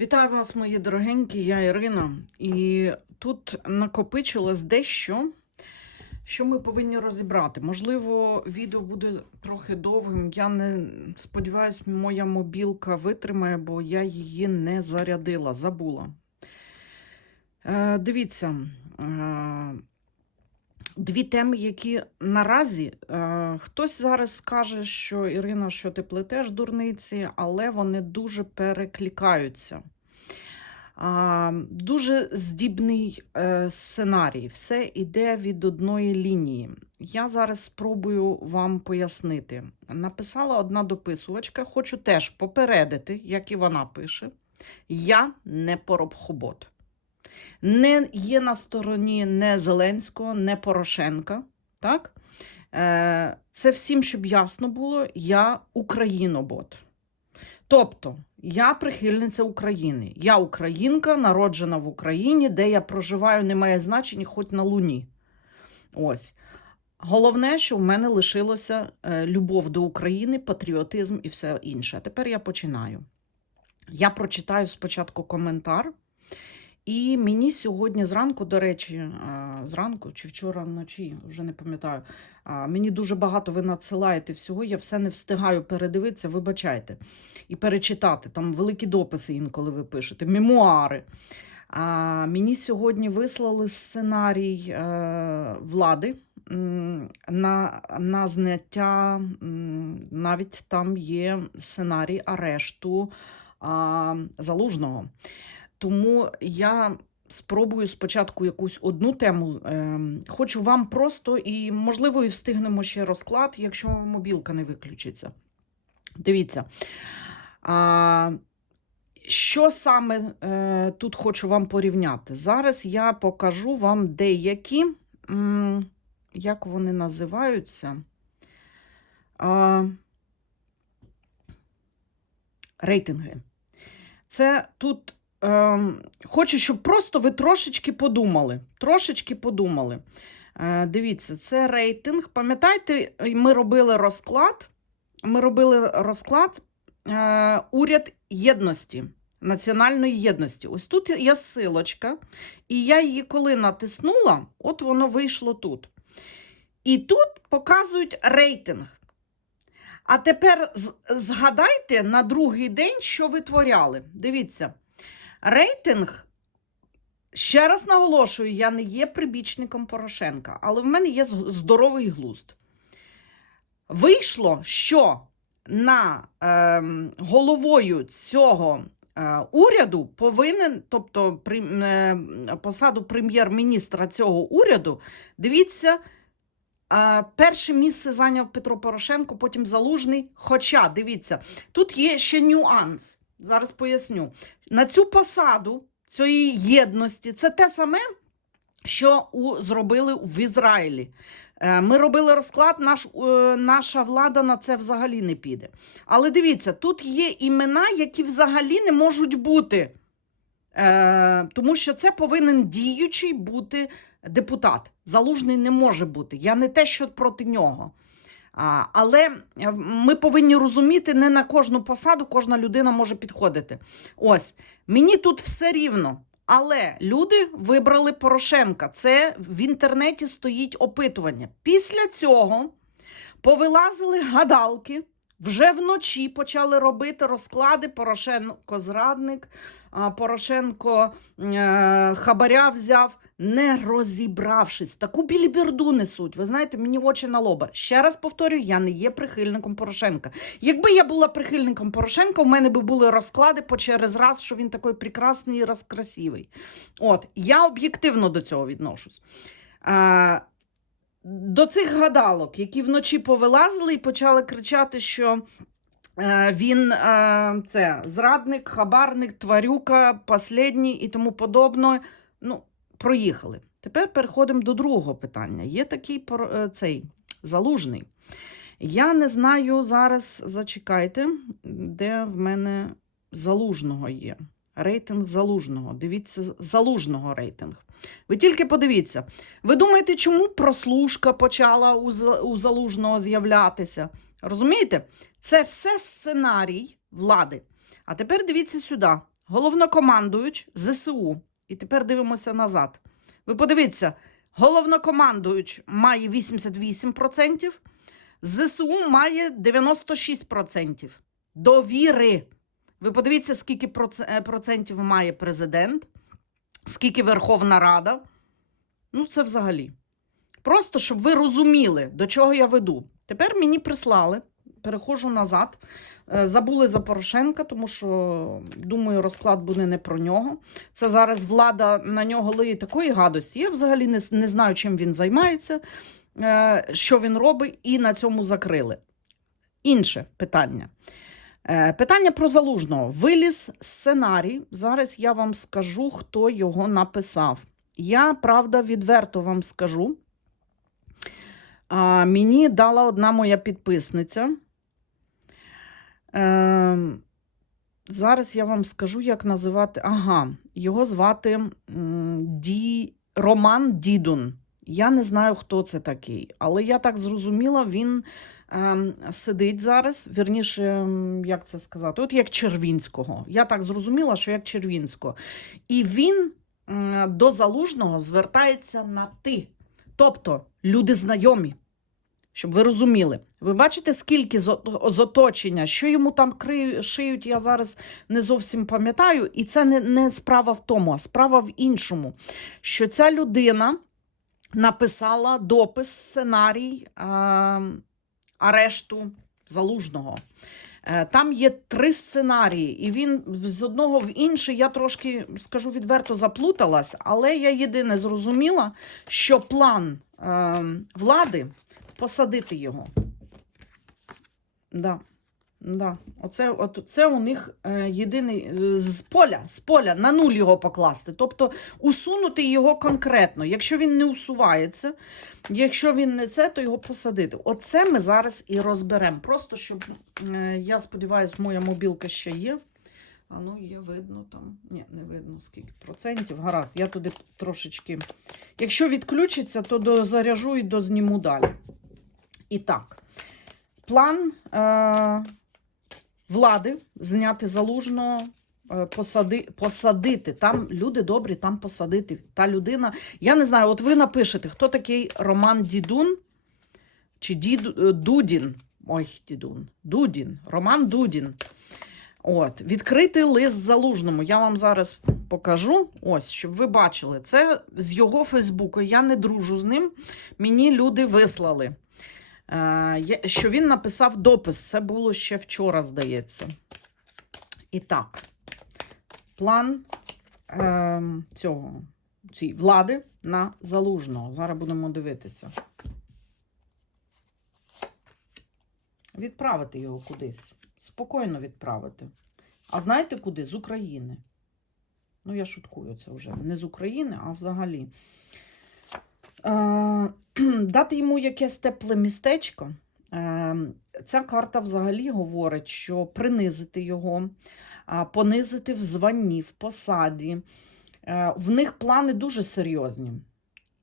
Вітаю вас, мої дорогенькі, я Ірина. І тут накопичилось дещо, що ми повинні розібрати. Можливо, відео буде трохи довгим. Я не сподіваюся, моя мобілка витримає, бо я її не зарядила, забула. Е, дивіться, е, дві теми, які наразі е, хтось зараз скаже, що Ірина, що ти плетеш дурниці, але вони дуже перекликаються. А, дуже здібний е, сценарій. Все йде від одної лінії. Я зараз спробую вам пояснити. Написала одна дописувачка, хочу теж попередити, як і вона пише. Я не поробхобот. Не є на стороні не Зеленського, не Порошенка. Так? Е, це всім, щоб ясно було, я українобот. Тобто, я прихильниця України. Я українка, народжена в Україні, де я проживаю, не має значення, хоч на Луні. Ось. Головне, що в мене лишилося е, любов до України, патріотизм і все інше. Тепер я починаю. Я прочитаю спочатку коментар. І мені сьогодні зранку, до речі, е, зранку чи вчора вночі, вже не пам'ятаю, мені дуже багато ви надсилаєте всього, я все не встигаю передивитися, вибачайте, і перечитати. Там великі дописи інколи ви пишете, мемуари. А, мені сьогодні вислали сценарій е, влади на, на зняття, навіть там є сценарій арешту залужного. Тому я спробую спочатку якусь одну тему. Е, хочу вам просто і, можливо, і встигнемо ще розклад, якщо мобілка не виключиться. Дивіться. Що саме е, тут хочу вам порівняти? Зараз я покажу вам деякі, як вони називаються. А, рейтинги. Це тут Ем, хочу, щоб просто ви трошечки подумали. Трошечки подумали. Е, дивіться, це рейтинг. Пам'ятаєте, ми робили розклад. Ми робили розклад е, уряд єдності, національної єдності. Ось тут є силочка, і я її коли натиснула, от воно вийшло тут. І тут показують рейтинг. А тепер згадайте на другий день, що ви творяли. Дивіться. Рейтинг, ще раз наголошую, я не є прибічником Порошенка, але в мене є здоровий глузд. Вийшло, що на ем, головою цього е, уряду повинен, тобто при, е, посаду прем'єр-міністра цього уряду, дивіться, е, перше місце зайняв Петро Порошенко, потім Залужний. Хоча, дивіться, тут є ще нюанс. Зараз поясню. На цю посаду цієї єдності це те саме, що у, зробили в Ізраїлі. Е, Ми робили розклад, наш, е, наша влада на це взагалі не піде. Але дивіться, тут є імена, які взагалі не можуть бути, е, тому що це повинен діючий бути депутат. Залужний не може бути. Я не те, що проти нього. Але е, ми повинні розуміти, не на кожну посаду кожна людина може підходити. Ось, мені тут все рівно. Але люди вибрали Порошенка. Це в інтернеті стоїть опитування. Після цього повилазили гадалки. Вже вночі почали робити розклади. Порошенко зрадник, Порошенко е, хабаря взяв, не розібравшись. Таку біліберду несуть. Ви знаєте, мені очі на лоба. Ще раз повторюю, я не є прихильником Порошенка. Якби я була прихильником Порошенка, у мене би були розклади по через раз, що він такий прекрасний і розкрасивий. От, я об'єктивно до цього відношусь. Е, до цих гадалок, які вночі повилазили і почали кричати, що е, він е, це зрадник, хабарник, тварюка, последній і тому подобне. Ну, проїхали. Тепер переходимо до другого питання. Є такий е, цей залужний. Я не знаю зараз, зачекайте, де в мене залужного є. Рейтинг залужного. Дивіться, залужного рейтинг. Ви тільки подивіться. Ви думаєте, чому прослушка почала у, залужного з'являтися? Розумієте? Це все сценарій влади. А тепер дивіться сюди. головнокомандуюч ЗСУ. І тепер дивимося назад. Ви подивіться, головнокомандуюч має 88%, ЗСУ має 96%. Довіри. Ви подивіться, скільки е, процентів має президент, скільки Верховна Рада. Ну, це взагалі. Просто щоб ви розуміли, до чого я веду. Тепер мені прислали, переходжу назад. Е, Забули за Порошенка, тому що, думаю, розклад буде не про нього. Це зараз влада на нього лиє такої гадості. Я взагалі не, не знаю, чим він займається, е, що він робить, і на цьому закрили. Інше питання. Е, Питання про залужного. Виліз сценарій. Зараз я вам скажу, хто його написав. Я, правда, відверто вам скажу. Мені дала одна моя підписниця. Е, зараз я вам скажу, як називати. Ага, його звати Ді... Роман Дідун. Я не знаю, хто це такий, але я так зрозуміла, він ем, сидить зараз, вірніше, як це сказати, от як Червінського. Я так зрозуміла, що як Червінського. І він м, до залужного звертається на ти. Тобто люди знайомі. Щоб ви розуміли, ви бачите, скільки з, оточення, що йому там шиють, я зараз не зовсім пам'ятаю, і це не, не справа в тому, а справа в іншому. Що ця людина написала допис, сценарій е, арешту залужного. Е, Там є три сценарії, і він з одного в інший, я трошки скажу відверто, заплуталась, але я єдине зрозуміла, що план е, влади посадити його. Да. Да. Оце, от, це у них е, єдиний е, з поля, з поля на нуль його покласти. Тобто усунути його конкретно. Якщо він не усувається, якщо він не це, то його посадити. Оце ми зараз і розберемо. Просто щоб, е, я сподіваюся, моя мобілка ще є. А ну, є видно там. Ні, не видно скільки процентів. Гаразд, я туди трошечки. Якщо відключиться, то дозаряжу і дозніму далі. І так, план е, влади зняти залужно, е, посади, посадити. Там люди добрі, там посадити. Та людина. Я не знаю, от ви напишете, хто такий Роман Дідун чи Діду, е, Дудін. Ой, Дідун. Дудін. Роман Дудін. От, відкритий лист залужному. Я вам зараз покажу. Ось, щоб ви бачили. Це з його Фейсбуку. Я не дружу з ним. Мені люди вислали. Е, що він написав допис. Це було ще вчора, здається. І так, план е, цього цієї влади на залужного. Зараз будемо дивитися. Відправити його кудись. Спокійно відправити. А знаєте куди? З України. Ну, я шуткую це вже. Не з України, а взагалі. Е, дати йому якесь тепле містечко. Е, Ця карта взагалі говорить, що принизити його, понизити в званні, в посаді. Е, В них плани дуже серйозні.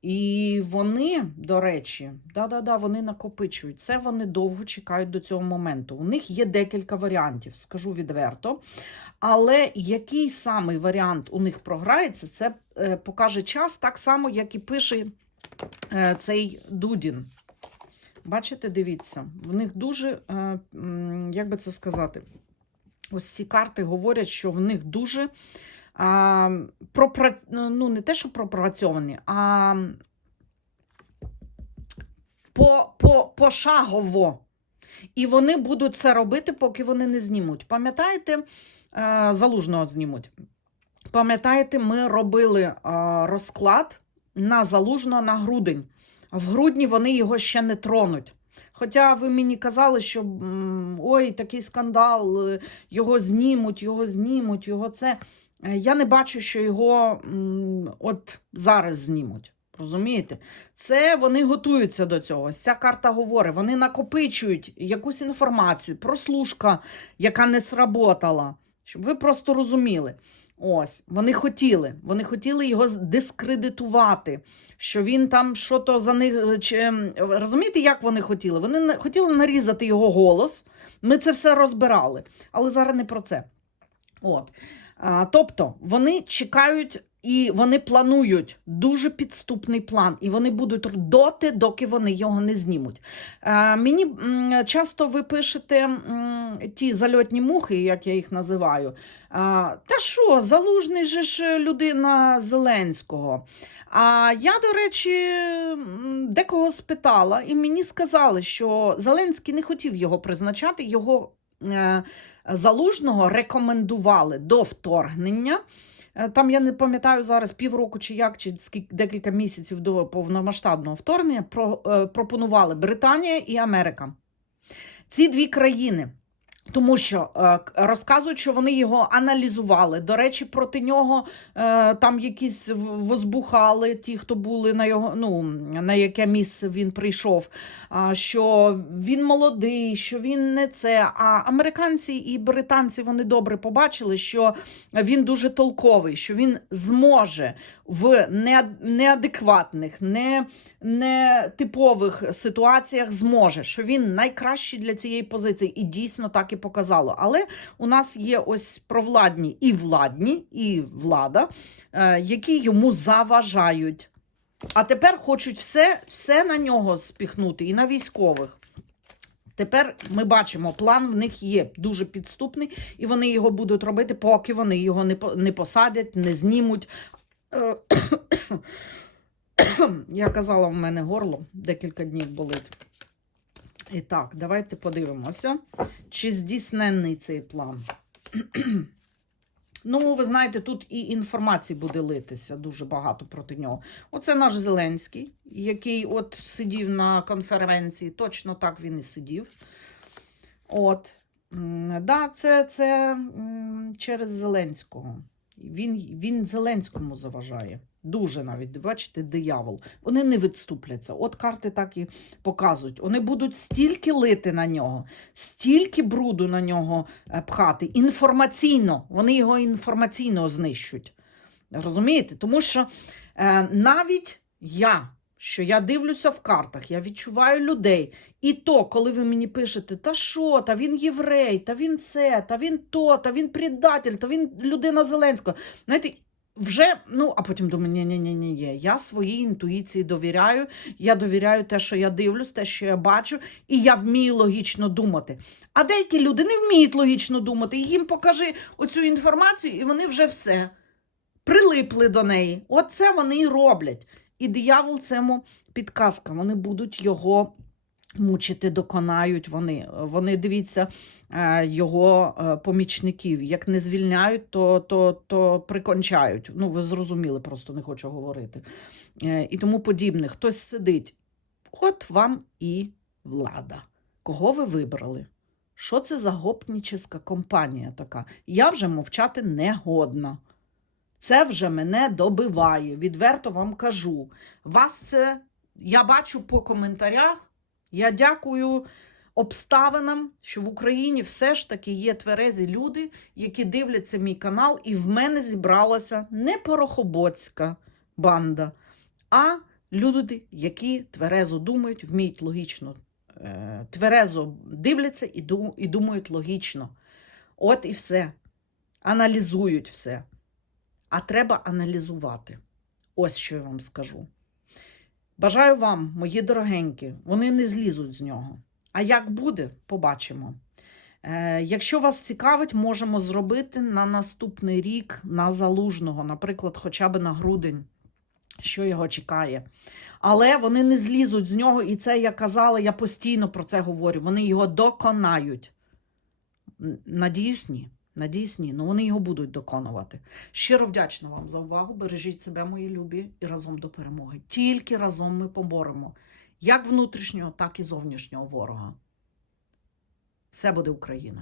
І вони, до речі, да-да-да, вони накопичують. Це вони довго чекають до цього моменту. У них є декілька варіантів, скажу відверто. Але який самий варіант у них програється, це е, покаже час, так само, як і пише цей Дудін. Бачите, дивіться, в них дуже, е, як би це сказати, ось ці карти говорять, що в них дуже а, пропра... ну, не те, що пропрацьовані, а по, по, пошагово. І вони будуть це робити, поки вони не знімуть. Пам'ятаєте, е, залужного знімуть. Пам'ятаєте, ми робили е, розклад на залужного на грудень. В грудні вони його ще не тронуть. Хоча ви мені казали, що ой, такий скандал, е, його знімуть, його знімуть, його це. Е, Я не бачу, що його от зараз знімуть. Розумієте? Це вони готуються до цього. Ось ця карта говорить, вони накопичують якусь інформацію, прослушка, яка не сработала. Щоб ви просто розуміли. Ось, вони хотіли. Вони хотіли його дискредитувати, що він там що то за них. Чи, ем, розумієте, як вони хотіли? Вони хотіли нарізати його голос. Ми це все розбирали. Але зараз не про це. От. А, тобто вони чекають і вони планують дуже підступний план, і вони будуть доти, доки вони його не знімуть. А, мені часто ви пишете ті зальотні мухи, як я їх називаю. А, та що, залужний же ж людина Зеленського. А я, до речі, декого спитала, і мені сказали, що Зеленський не хотів його призначати, його е, залужного рекомендували до вторгнення. Е, Там я не пам'ятаю зараз півроку чи як, чи скільки декілька місяців до повномасштабного вторгнення е, пропонували Британія і Америка. Ці дві країни. Тому що е, розказують, що вони його аналізували. До речі, проти нього е, там якісь возбухали ті, хто були на його, ну на яке місце він прийшов. Що він молодий, що він не це. А американці і британці вони добре побачили, що він дуже толковий, що він зможе в неадекватних, не, нетипових ситуаціях зможе, що він найкращий для цієї позиції, і дійсно так і показало. Але у нас є ось провладні і владні, і влада, е, які йому заважають. А тепер хочуть все, все на нього спіхнути і на військових. Тепер ми бачимо, план в них є дуже підступний, і вони його будуть робити, поки вони його не, не посадять, не знімуть. Е, Я казала, в мене горло декілька днів болить. І так, давайте подивимося, чи здійсненний цей план. Ну, ви знаєте, тут і інформації буде литися дуже багато проти нього. Оце наш Зеленський, який от сидів на конференції, точно так він і сидів. От. Да, це, це через Зеленського. Він, він Зеленському заважає. Дуже навіть, бачите, диявол. Вони не відступляться. От карти так і показують. Вони будуть стільки лити на нього, стільки бруду на нього е, пхати. Інформаційно, вони його інформаційно знищують. Розумієте? Тому що е, навіть я, що я дивлюся в картах, я відчуваю людей. І то, коли ви мені пишете, та що, та він єврей, та він це, та він то, та він предатель, та він людина Зеленського. Знаєте, вже, ну, а потім думаю, ні, ні, ні, ні. Я своїй інтуїції довіряю. Я довіряю те, що я дивлюсь, те, що я бачу, і я вмію логічно думати. А деякі люди не вміють логічно думати. І їм покажи оцю інформацію, і вони вже все прилипли до неї. Оце вони і роблять. І диявол цьому підказка. Вони будуть його мучити, доконають вони. Вони дивіться е, його е, помічників. Як не звільняють, то, то, то прикончають. Ну, ви зрозуміли, просто не хочу говорити. Е, І тому подібне. Хтось сидить. От вам і влада. Кого ви вибрали? Що це за гопніческа компанія така? Я вже мовчати не годна. Це вже мене добиває. Відверто вам кажу. Вас це я бачу по коментарях. Я дякую обставинам, що в Україні все ж таки є тверезі люди, які дивляться мій канал, і в мене зібралася не порохоботська банда, а люди, які тверезо думають, вміють логічно, е, тверезо дивляться і думають логічно. От і все. Аналізують все. А треба аналізувати. Ось що я вам скажу. Бажаю вам, мої дорогенькі, вони не злізуть з нього. А як буде, побачимо. Е, якщо вас цікавить, можемо зробити на наступний рік на залужного, наприклад, хоча б на грудень, що його чекає. Але вони не злізуть з нього, і це я казала, я постійно про це говорю. Вони його доконають. Надіюсь, ні. Надіюсь, ні. Ну вони його будуть доконувати. Щиро вдячна вам за увагу. Бережіть себе, мої любі, і разом до перемоги. Тільки разом ми поборемо як внутрішнього, так і зовнішнього ворога. Все буде Україна.